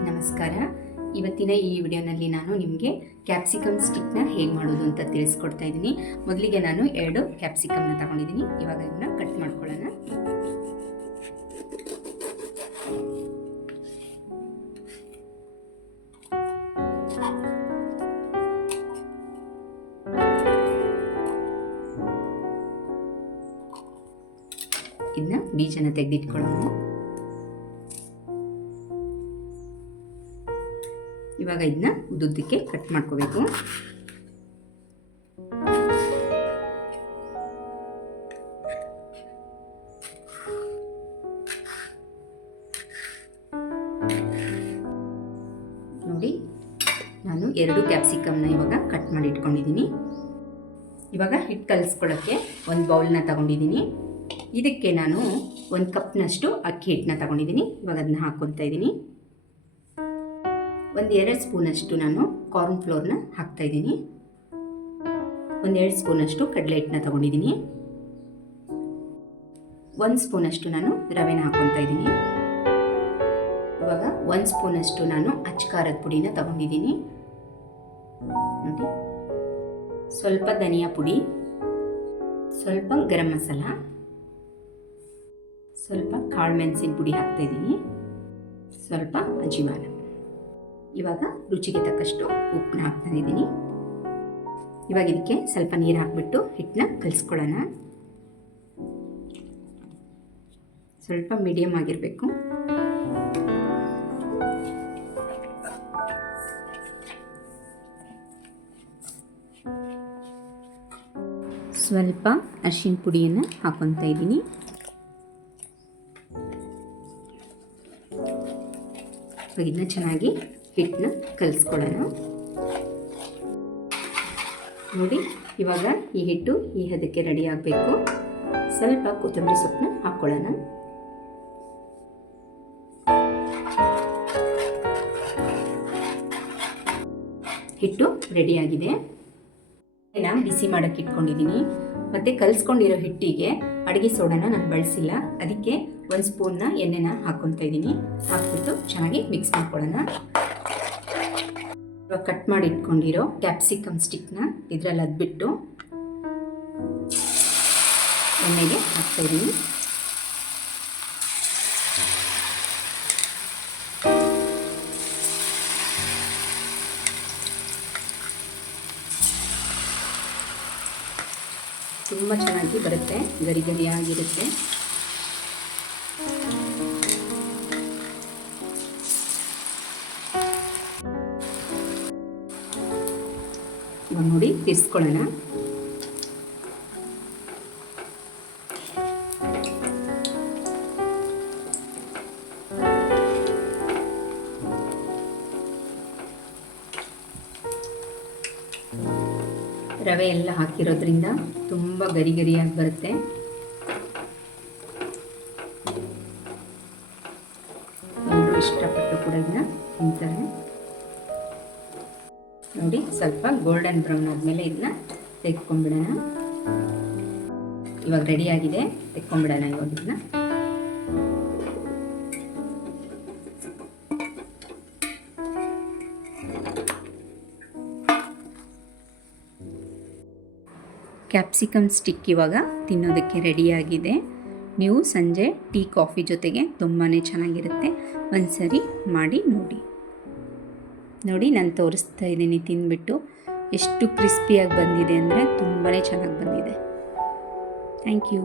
ನಮಸ್ಕಾರ. ಇವತ್ತಿನ ಈ ವಿಡಿಯೋನಲ್ಲಿ ನಾನು ನಿಮಗೆ ಕ್ಯಾಪ್ಸಿಕಮ್ ಸ್ಟಿಕ್ನ ಹೇಗೆ ಮಾಡೋದು ಅಂತ ತಿಳಿಸ್ಕೊಡ್ತಾ ಇದ್ದೀನಿ. ಮೊದಲಿಗೆ ನಾನು ಎರಡು ಕ್ಯಾಪ್ಸಿಕಮ್ನ ತಗೊಂಡಿದ್ದೀನಿ. ಇವಾಗ ಇದನ್ನ ಕಟ್ ಮಾಡ್ಕೊಳ್ಳೋಣ. ಇದನ್ನ ಬೀಜನ ತೆಗೆದಿಟ್ಕೊಳ್ಳೋಣ. ಇವಾಗ ಇದನ್ನ ಉದ್ದುದ್ದಕ್ಕೆ ಕಟ್ ಮಾಡ್ಕೋಬೇಕು. ನೋಡಿ, ನಾನು ಎರಡು ಕ್ಯಾಪ್ಸಿಕಮ್ನ ಇವಾಗ ಕಟ್ ಮಾಡಿ ಇಟ್ಕೊಂಡಿದ್ದೀನಿ. ಇವಾಗ ಹಿಟ್ಟು ಕಲಿಸ್ಕೊಳ್ಳೋಕ್ಕೆ ಒಂದು ಬೌಲ್ನ ತಗೊಂಡಿದ್ದೀನಿ. ಇದಕ್ಕೆ ನಾನು ಒಂದು ಕಪ್ನಷ್ಟು ಅಕ್ಕಿ ಹಿಟ್ಟನ್ನ ತಗೊಂಡಿದ್ದೀನಿ. ಇವಾಗ ಅದನ್ನ ಹಾಕ್ಕೊತಾ ಇದ್ದೀನಿ. ಒಂದು ಎರಡು ಸ್ಪೂನಷ್ಟು ನಾನು ಕಾರ್ನ್ ಫ್ಲೋರ್ನ ಹಾಕ್ತಾ ಇದ್ದೀನಿ. ಒಂದು ಎರಡು ಸ್ಪೂನಷ್ಟು ಕಡಲೆ ಹಿಟ್ಟನ್ನ ತೊಗೊಂಡಿದ್ದೀನಿ. ಒಂದು ಸ್ಪೂನಷ್ಟು ನಾನು ರವೆನ ಹಾಕ್ಕೊತಾ ಇದ್ದೀನಿ. ಇವಾಗ ಒಂದು ಸ್ಪೂನಷ್ಟು ನಾನು ಅಚ್ಚಕಾರದ ಪುಡಿನ ತಗೊಂಡಿದ್ದೀನಿ. ನೋಡಿ. ಸ್ವಲ್ಪ ಧನಿಯಾ ಪುಡಿ, ಸ್ವಲ್ಪ ಗರಂ ಮಸಾಲ, ಸ್ವಲ್ಪ ಕಾಳು ಮೆಣಸಿನ ಪುಡಿ ಹಾಕ್ತಾ ಇದ್ದೀನಿ. ಸ್ವಲ್ಪ ಅಜಿವಾನ ಇವಾಗ ರುಚಿಗೆ ತಕ್ಕಷ್ಟು ಉಪ್ಪನ್ನ ಹಾಕ್ತಾನಿದ್ದೀನಿ ಇವಾಗ ಇದಕ್ಕೆ ಸ್ವಲ್ಪ ನೀರು ಹಾಕ್ಬಿಟ್ಟು ಹಿಟ್ಟನ್ನ ಕಲಿಸ್ಕೊಳ್ಳೋಣ. ಸ್ವಲ್ಪ ಮೀಡಿಯಮ್ ಆಗಿರಬೇಕು. ಸ್ವಲ್ಪ ಅರ್ಶಿನ ಪುಡಿಯನ್ನು ಹಾಕೊತಾ ಇದ್ದೀನಿ. ಇದನ್ನ ಚೆನ್ನಾಗಿ ಹಿಟ್ಟನ್ನ ಕಲಿಸ್ಕೊಳ್ಳೋಣ. ನೋಡಿ, ಇವಾಗ ಈ ಹಿಟ್ಟು ಈ ಹದಕ್ಕೆ ರೆಡಿ ಆಗಬೇಕು. ಸ್ವಲ್ಪ ಕೊತ್ತಂಬರಿ ಸೊಪ್ಪನ್ನ ಹಾಕ್ಕೊಳ್ಳೋಣ. ಹಿಟ್ಟು ರೆಡಿಯಾಗಿದೆ ನಾನು ಬಿಸಿ ಮಾಡೋಕ್ಕೆ ಇಟ್ಕೊಂಡಿದ್ದೀನಿ. ಮತ್ತು ಕಲಿಸ್ಕೊಂಡಿರೋ ಹಿಟ್ಟಿಗೆ ಅಡುಗೆ ಸೋಡಾನ ನಾನು ಬಳಸಿಲ್ಲ. ಅದಕ್ಕೆ ಒಂದು ಸ್ಪೂನ್ನ ಎಣ್ಣೆನ ಹಾಕ್ಕೊತಾ ಇದ್ದೀನಿ. ಹಾಕ್ಬಿಟ್ಟು ಚೆನ್ನಾಗಿ ಮಿಕ್ಸ್ ಮಾಡ್ಕೊಳ್ಳೋಣ. ಇವಾಗ ಕಟ್ ಮಾಡಿ ಇಟ್ಕೊಂಡಿರೋ ಕ್ಯಾಪ್ಸಿಕಮ್ ಸ್ಟಿಕ್ನ ಇದರಲ್ಲಿ ಅದ್ಬಿಟ್ಟು ಎಣ್ಣೆಗೆ ಹಾಕ್ತಾ ಇದ್ದೀನಿ ತುಂಬ ಚೆನ್ನಾಗಿ ಬರುತ್ತೆ, ಗರಿ ಗರಿಯಾಗಿರುತ್ತೆ. ಇವಾಗ ನೋಡಿ ತಿರ್ಸ್ಕೊಳ್ಳೋಣ ರವೆ ಎಲ್ಲ ಹಾಕಿರೋದ್ರಿಂದ ತುಂಬ ಗರಿ ಗರಿಯಾಗಿ ಬರುತ್ತೆ. ಎಲ್ಲರೂ ಇಷ್ಟಪಟ್ಟು ಕೂಡ ಇದನ್ನ ತಿಂತಾರೆ. ನೋಡಿ, ಸ್ವಲ್ಪ ಗೋಲ್ಡನ್ ಬ್ರೌನ್ ಆದಮೇಲೆ ಇದನ್ನ ತೆಗೆದ್ಕೊಂಡ್ಬಿಡೋಣ ಇವಾಗ ರೆಡಿ ಆಗಿದೆ ತೆಕ್ಕೊಂಡ್ಬಿಡೋಣ ಇವಾಗ ಇದನ್ನ. ಕ್ಯಾಪ್ಸಿಕಮ್ ಸ್ಟಿಕ್ ಇವಾಗ ತಿನ್ನೋದಕ್ಕೆ ರೆಡಿಯಾಗಿದೆ ನೀವು ಸಂಜೆ ಟೀ ಕಾಫಿ ಜೊತೆಗೆ ತುಂಬಾ ಚೆನ್ನಾಗಿರುತ್ತೆ. ಒಂದ್ಸರಿ ಮಾಡಿ ನೋಡಿ. ನೋಡಿ ನಾನು ತೋರಿಸ್ತಾ ಇದ್ದೀನಿ ತಿಂದ್ಬಿಟ್ಟು. ಎಷ್ಟು ಕ್ರಿಸ್ಪಿಯಾಗಿ ಬಂದಿದೆ ಅಂದರೆ ತುಂಬಾ ಚೆನ್ನಾಗಿ ಬಂದಿದೆ. Thank you.